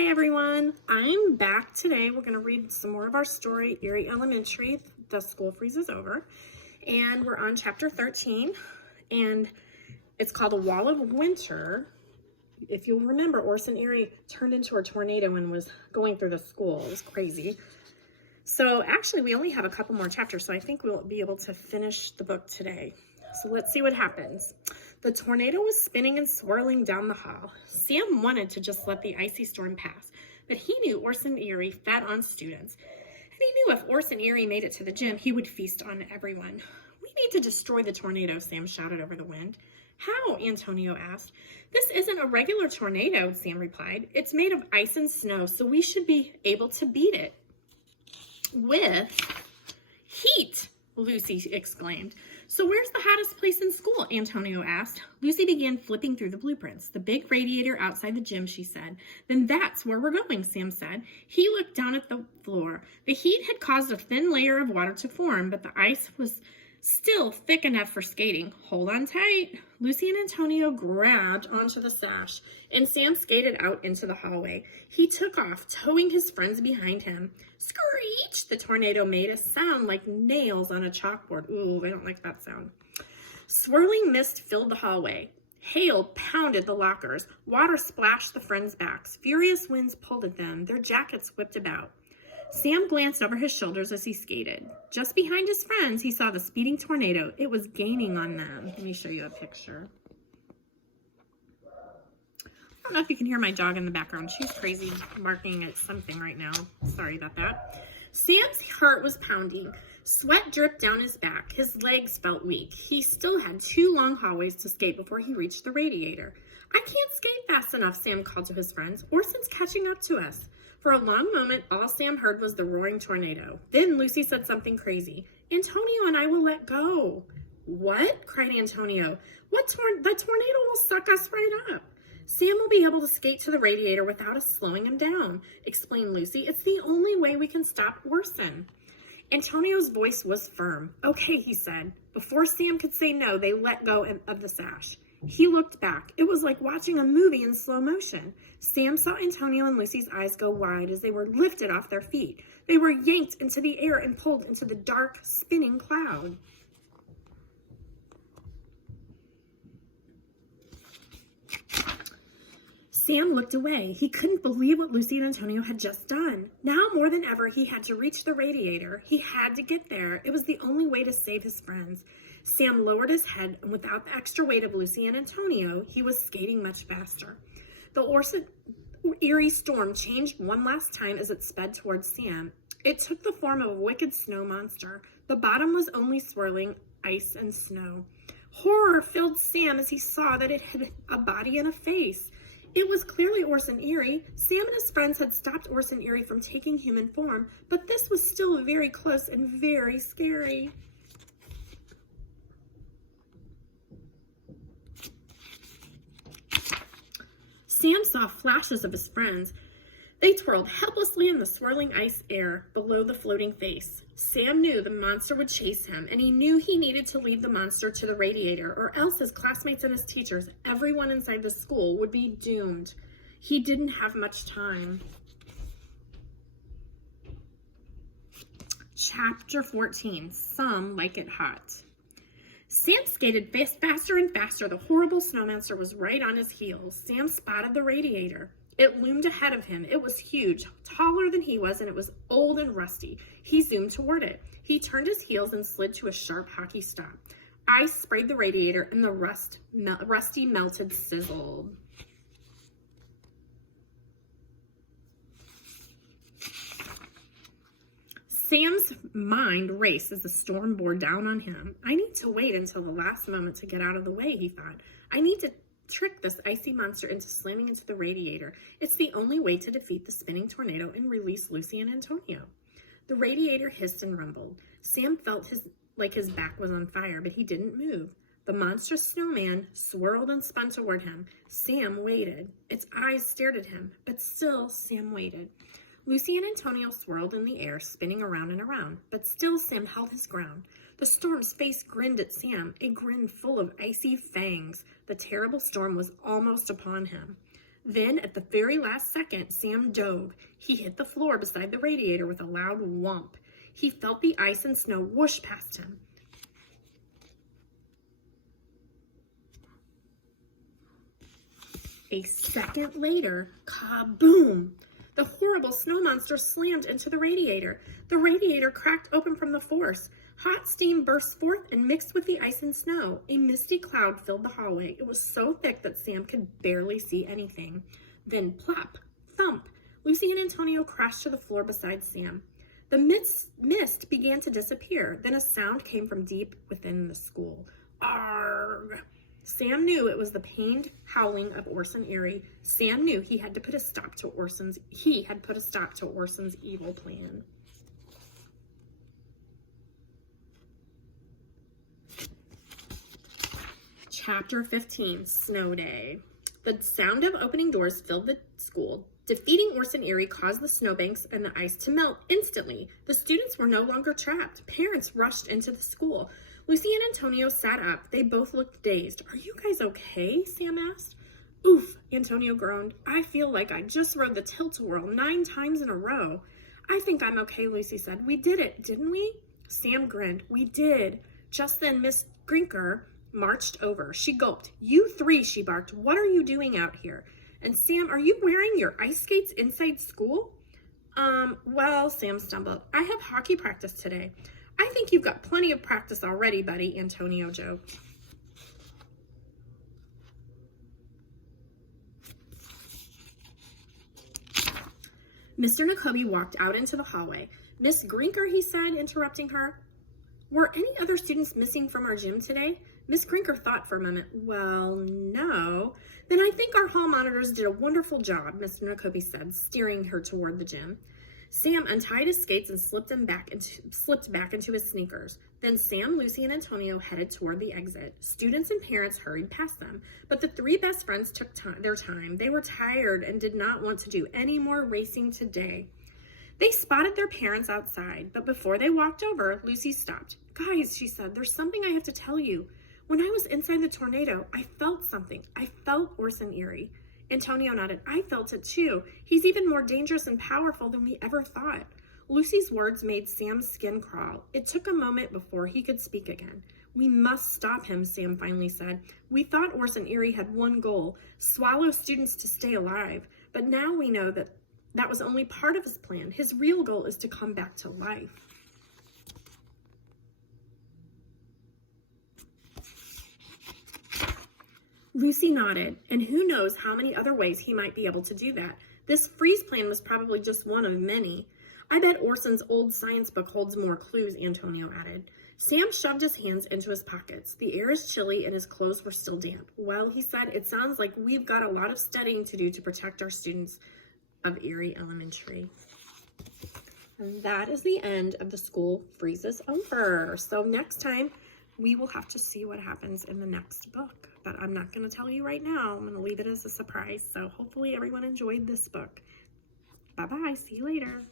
Hi everyone, I'm back today. We're going to read some more of our story, Eerie Elementary, The School Freezes Over. And we're on chapter 13, and it's called A Wall of Winter. If you'll remember, Orson Eerie turned into a tornado and was going through the school. It was crazy. So actually, we only have a couple more chapters, so I think we'll be able to finish the book today. So let's see what happens. The tornado was spinning and swirling down the hall. Sam wanted to just let the icy storm pass, but he knew Orson Eerie fed on students. And he knew if Orson Eerie made it to the gym, he would feast on everyone. We need to destroy the tornado, Sam shouted over the wind. How? Antonio asked. This isn't a regular tornado, Sam replied. It's made of ice and snow, so we should be able to beat it. With heat, Lucy exclaimed. So where's the hottest place in school? Antonio asked. Lucy began flipping through the blueprints. The big radiator outside the gym, she said. Then that's where we're going, Sam said. He looked down at the floor. The heat had caused a thin layer of water to form, but the ice was still thick enough for skating. Hold on tight. Lucy and Antonio grabbed onto the sash, and Sam skated out into the hallway. He took off, towing his friends behind him. Screech! The tornado made a sound like nails on a chalkboard. Ooh, I don't like that sound. Swirling mist filled the hallway. Hail pounded the lockers. Water splashed the friends' backs. Furious winds pulled at them. Their jackets whipped about. Sam glanced over his shoulders as he skated. Just behind his friends, he saw the speeding tornado. It was gaining on them. Let me show you a picture. I don't know if you can hear my dog in the background. She's crazy barking at something right now. Sorry about that. Sam's heart was pounding. Sweat dripped down his back. His legs felt weak. He still had 2 long hallways to skate before he reached the radiator. I can't skate fast enough, Sam called to his friends. Orson's catching up to us. For a long moment, all Sam heard was the roaring tornado. Then Lucy said something crazy. Antonio and I will let go. What? Cried Antonio. The tornado will suck us right up. Sam will be able to skate to the radiator without us slowing him down, explained Lucy. It's the only way we can stop Orson. Antonio's voice was firm. Okay, he said. Before Sam could say no, they let go of the sash. He looked back. It was like watching a movie in slow motion. Sam saw Antonio and Lucy's eyes go wide as they were lifted off their feet. They were yanked into the air and pulled into the dark, spinning cloud. Sam looked away. He couldn't believe what Lucy and Antonio had just done. Now more than ever, he had to reach the radiator. He had to get there. It was the only way to save his friends. Sam lowered his head, and without the extra weight of Lucy and Antonio, he was skating much faster. The Orson Eerie storm changed one last time as it sped towards Sam. It took the form of a wicked snow monster. The bottom was only swirling ice and snow. Horror filled Sam as he saw that it had a body and a face. It was clearly Orson Eerie. Sam and his friends had stopped Orson Eerie from taking human form, but this was still very close and very scary. Sam saw flashes of his friends. They twirled helplessly in the swirling ice air below the floating face. Sam knew the monster would chase him, and he knew he needed to lead the monster to the radiator, or else his classmates and his teachers, everyone inside the school, would be doomed. He didn't have much time. Chapter 14, Some Like It Hot. Sam skated faster and faster. The horrible snow monster was right on his heels. Sam spotted the radiator. It loomed ahead of him. It was huge, taller than he was, and it was old and rusty. He zoomed toward it. He turned his heels and slid to a sharp hockey stop. Ice sprayed the radiator, and the rusty melted sizzled. Sam's mind raced as the storm bore down on him. I need to wait until the last moment to get out of the way, he thought. I need to trick this icy monster into slamming into the radiator. It's the only way to defeat the spinning tornado and release Lucy and Antonio. The radiator hissed and rumbled. Sam felt like his back was on fire, but he didn't move. The monstrous snowman swirled and spun toward him. Sam waited. Its eyes stared at him, but still Sam waited. Lucy and Antonio swirled in the air, spinning around and around, but still Sam held his ground. The storm's face grinned at Sam, a grin full of icy fangs. The terrible storm was almost upon him. Then, at the very last second, Sam dove. He hit the floor beside the radiator with a loud whomp. He felt the ice and snow whoosh past him. A second later, kaboom! The horrible snow monster slammed into the radiator. The radiator cracked open from the force. Hot steam burst forth and mixed with the ice and snow. A misty cloud filled the hallway. It was so thick that Sam could barely see anything. Then plop, thump, Lucy and Antonio crashed to the floor beside Sam. The mist began to disappear. Then a sound came from deep within the school. Arrgh! Sam knew it was the pained howling of Orson Eerie. Sam knew he had put a stop to Orson's evil plan. Chapter 15, Snow Day. The sound of opening doors filled the school. Defeating Orson Eerie caused the snowbanks and the ice to melt instantly. The students were no longer trapped. Parents rushed into the school. Lucy and Antonio sat up. They both looked dazed. "Are you guys okay?" Sam asked. "Oof," Antonio groaned. "I feel like I just rode the tilt-a-whirl 9 times in a row." "I think I'm okay," Lucy said. "We did it, didn't we?" Sam grinned. "We did." Just then, Miss Grinker marched over. She gulped. "You 3, she barked. "What are you doing out here?" "And Sam, are you wearing your ice skates inside school?" Well, Sam stumbled. "I have hockey practice today." "I think you've got plenty of practice already, buddy," Antonio joked. Mr. Nakobe walked out into the hallway. "Miss Grinker," he said, interrupting her. "Were any other students missing from our gym today?" Miss Grinker thought for a moment. "Well, no." "Then I think our hall monitors did a wonderful job," Mr. Nakobe said, steering her toward the gym. Sam untied his skates and slipped back into his sneakers. Then Sam, Lucy, and Antonio headed toward the exit. Students and parents hurried past them, but the 3 best friends took their time. They were tired and did not want to do any more racing today. They spotted their parents outside, but before they walked over, Lucy stopped. "Guys," she said, "there's something I have to tell you. When I was inside the tornado, I felt something. I felt Orson Eerie." Antonio nodded. "I felt it too. He's even more dangerous and powerful than we ever thought." Lucy's words made Sam's skin crawl. It took a moment before he could speak again. "We must stop him," Sam finally said. "We thought Orson Eerie had one goal, swallow students to stay alive. But now we know that that was only part of his plan. His real goal is to come back to life." Lucy nodded, and who knows how many other ways he might be able to do that. This freeze plan was probably just one of many. "I bet Orson's old science book holds more clues," Antonio added. Sam shoved his hands into his pockets. The air is chilly and his clothes were still damp. "Well," he said, "it sounds like we've got a lot of studying to do to protect our students of Eerie Elementary." And that is the end of The School Freezes Over. So next time, we will have to see what happens in the next book. But I'm not going to tell you right now. I'm going to leave it as a surprise. So hopefully everyone enjoyed this book. Bye-bye. See you later.